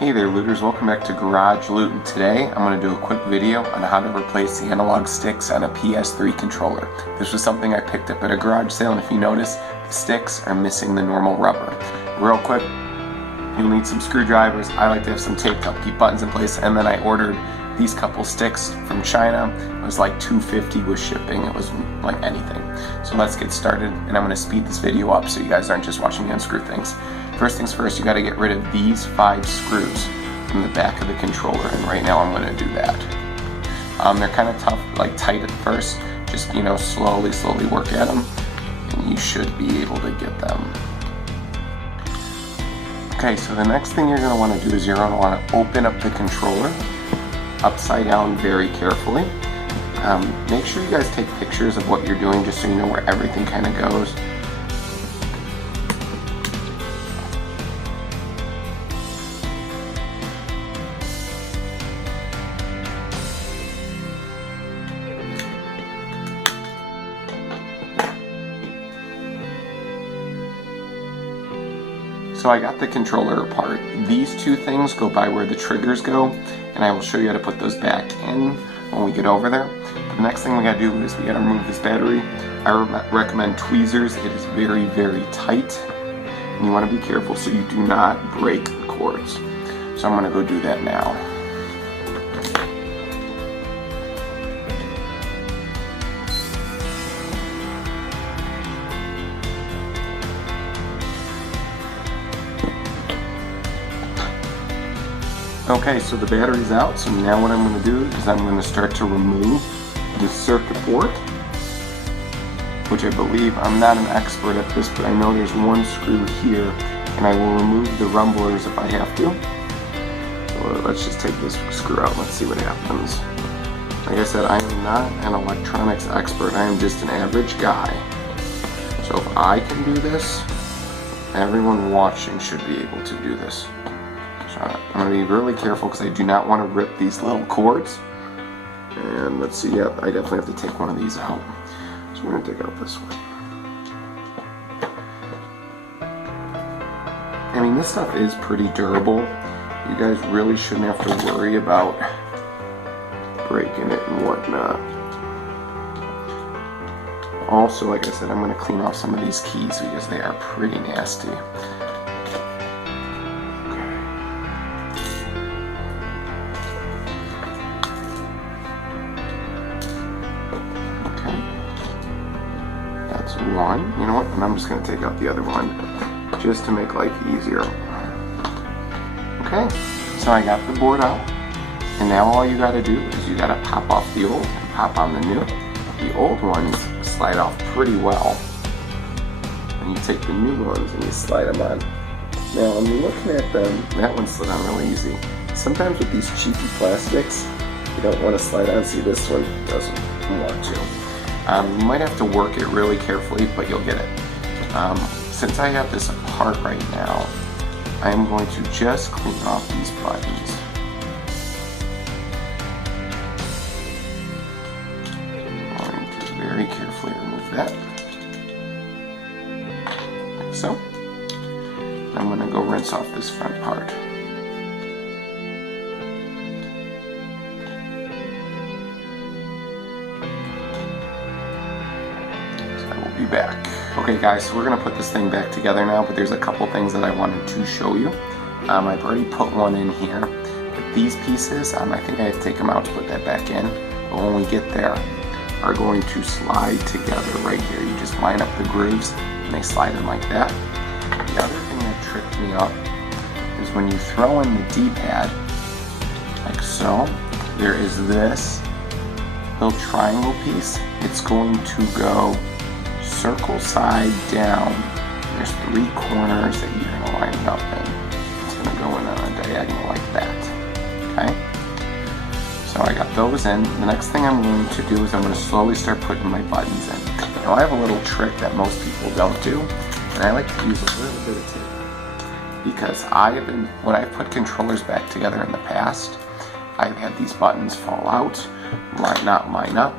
Hey there looters, welcome back to Garage Loot, and today I'm going to do a quick video on how to replace the analog sticks on a PS3 controller. This was something I picked up at a garage sale, and if you notice, the sticks are missing the normal rubber. Real quick, you'll need some screwdrivers. I like to have some tape to help keep buttons in place, and then I ordered these couple sticks from China. It was like $2.50 with shipping. It was like anything. So let's get started, and I'm going to speed this video up so you guys aren't just watching me unscrew things. First things first, you got to get rid of these 5 screws from the back of the controller, and right now I'm going to do that. They're kind of tough, like tight at first. Just, slowly work at them, and you should be able to get them. Okay, so the next thing you're going to want to do is you're going to want to open up the controller upside down very carefully. Make sure you guys take pictures of what you're doing just so you know where everything kind of goes. So I got the controller apart. These two things go by where the triggers go, and I will show you how to put those back in when we get over there. The next thing we gotta do is we gotta remove this battery. I recommend tweezers. It is very, very tight, and you wanna be careful so you do not break the cords. So I'm gonna go do that now. Okay, so the battery's out, so now what I'm going to do is I'm going to start to remove the circuit board, which I believe, I'm not an expert at this, but I know there's one screw here, and I will remove the rumblers if I have to. So let's just take this screw out, let's see what happens. Like I said, I am not an electronics expert, I am just an average guy. So if I can do this, everyone watching should be able to do this. I'm going to be really careful because I do not want to rip these little cords. And let's see, yep, I definitely have to take one of these out. So we're going to take out this one. I mean, this stuff is pretty durable. You guys really shouldn't have to worry about breaking it and whatnot. Also, like I said, I'm going to clean off some of these keys because they are pretty nasty. One, you know what, and I'm just going to take out the other one just to make life easier. Okay, so I got the board out, and now all you got to do is you got to pop off the old and pop on the new. The old ones slide off pretty well, and you take the new ones and you slide them on. Now I'm looking at them, that one slid on really easy. Sometimes with these cheapy plastics, you don't want to slide on. See, this one doesn't want to. You might have to work it really carefully, but you'll get it. Since I have this apart right now, I am going to just clean off these buttons. I'm going to very carefully remove that. Like so. I'm going to go rinse off this front part. Be back. Okay guys, so we're going to put this thing back together now, but there's a couple things that I wanted to show you. I've already put one in here, but these pieces, I think I have to take them out to put that back in, but when we get there, are going to slide together right here. You just line up the grooves, and they slide in like that. The other thing that tripped me up is when you throw in the D-pad, like so, there is this little triangle piece. It's going to go circle side down. There's 3 corners that you're going to line it up in. It's going to go in on a diagonal like that. Okay? So I got those in. The next thing I'm going to do is I'm going to slowly start putting my buttons in. Now I have a little trick that most people don't do, and I like to use a little bit of tape. Because when I've put controllers back together in the past, I've had these buttons fall out, not line up.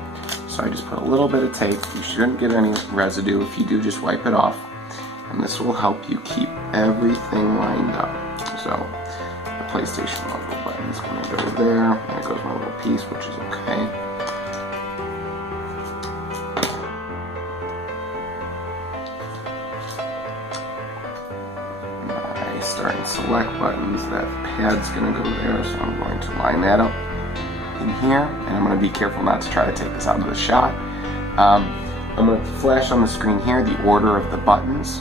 So I just put a little bit of tape. You shouldn't get any residue. If you do, just wipe it off. And this will help you keep everything lined up. So PlayStation logo button's going to go there. There goes my little piece, which is okay. My start and select buttons, that pad's going to go there, so I'm going to line that up in here, and I'm going to be careful not to try to take this out of the shot. I'm going to flash on the screen here the order of the buttons.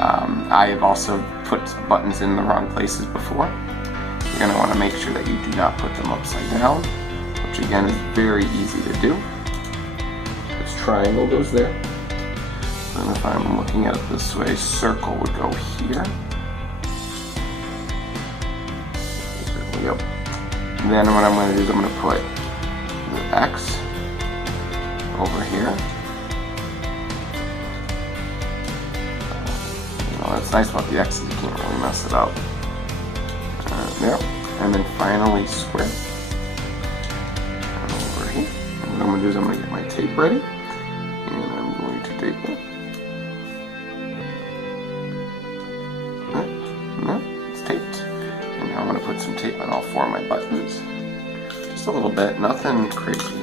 I have also put buttons in the wrong places before. You're going to want to make sure that you do not put them upside down, which again is very easy to do. This triangle goes there. And if I'm looking at it this way, circle would go here. There we go. And then what I'm going to do is I'm going to put the X over here. What's nice about the X is you can't really mess it up. There. And then finally square. And over here. And what I'm going to do is I'm going to get my tape ready. And I'm going to tape it. No, it's taped. And now I'm going to put some tape on all four of my buttons. Just a little bit, nothing crazy.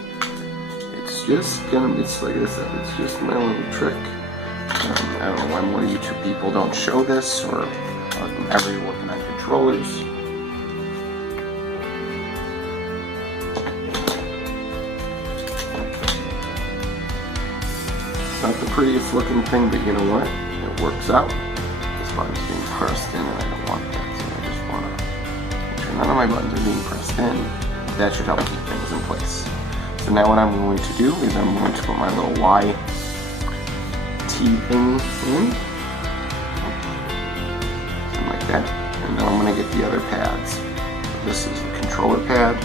It's just gonna, it's like I said, it's just my little trick. I don't know why more YouTube people don't show this, or whenever you're working on controllers. It's not the prettiest looking thing, but you know what? It works out. This button's being pressed in, and I don't want that, so I just want to make sure none of my buttons are being pressed in. That should help keep things in place. So now what I'm going to do is I'm going to put my little Y thing in, something like that, and then I'm going to get the other pads. So this is the controller pad.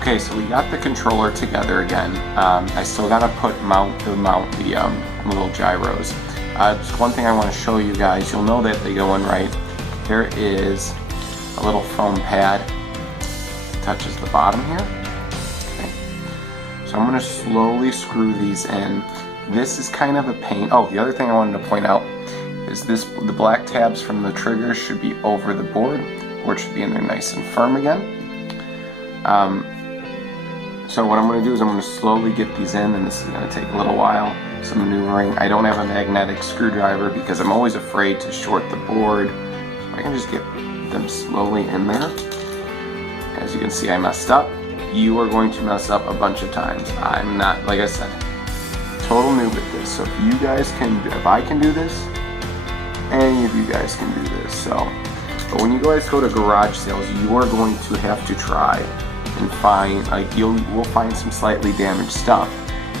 Okay, so we got the controller together again. I still gotta mount the little gyros. Just one thing I want to show you guys. You'll know that they go in right. There is a little foam pad that touches the bottom here. Okay. So I'm gonna slowly screw these in. This is kind of a pain. Oh, the other thing I wanted to point out is the black tabs from the trigger should be over the board, or it should be in there nice and firm again. So what I'm going to do is I'm going to slowly get these in, and this is going to take a little while, some maneuvering. I don't have a magnetic screwdriver because I'm always afraid to short the board. I can just get them slowly in there. As you can see, I messed up. You are going to mess up a bunch of times. I'm not, like I said, total noob at this. So if you guys can, if I can do this, any of you guys can do this. So, but when you guys go to garage sales, you are going to have to try and find, like, we'll find some slightly damaged stuff,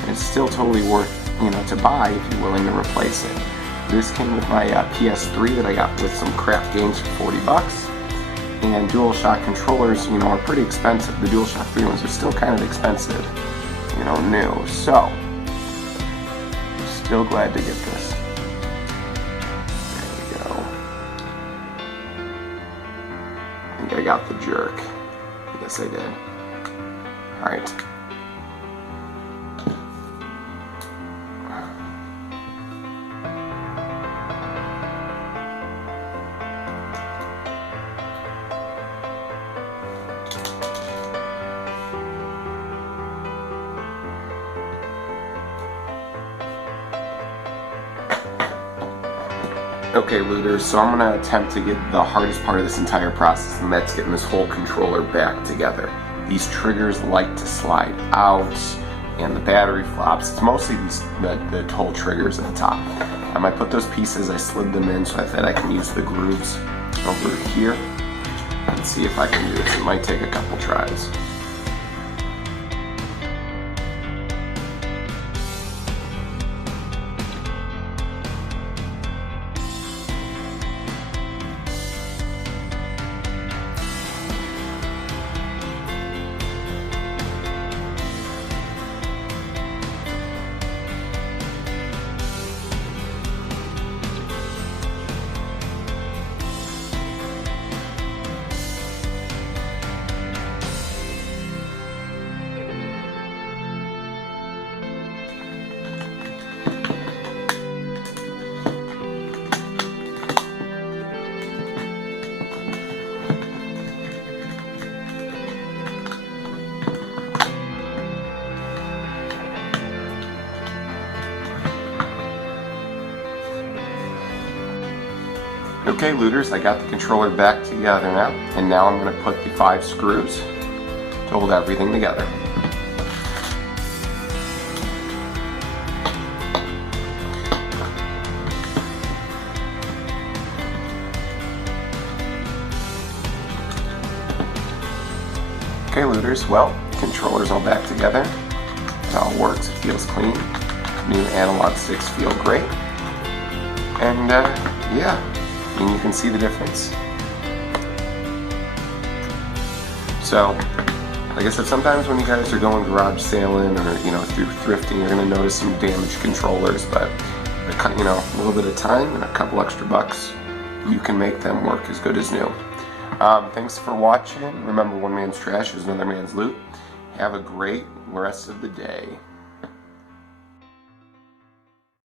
and it's still totally worth, you know, to buy if you're willing to replace it. This came with my PS3 that I got with some crap games for 40 bucks, and DualShock controllers, you know, are pretty expensive. The DualShock 3 ones are still kind of expensive, you know, new. So, still glad to get this. There we go. I think I got the jerk. Yes, I did. Alright. Okay, looters, so I'm going to attempt to get the hardest part of this entire process, and that's getting this whole controller back together. These triggers like to slide out, and the battery flops. It's mostly the toe triggers at the top. I put those pieces, I slid them in so that I can use the grooves over here and see if I can do this. It might take a couple tries. Okay, looters, I got the controller back together now, and now I'm going to put the 5 screws to hold everything together. Okay, looters, well, controller's all back together. It all works, it feels clean. New analog sticks feel great. And yeah. And you can see the difference. So, like I said, sometimes when you guys are going garage sailing or through thrifting, you're going to notice some damaged controllers, but a little bit of time and a couple extra bucks, you can make them work as good as new. Thanks for watching. Remember, one man's trash is another man's loot. Have a great rest of the day.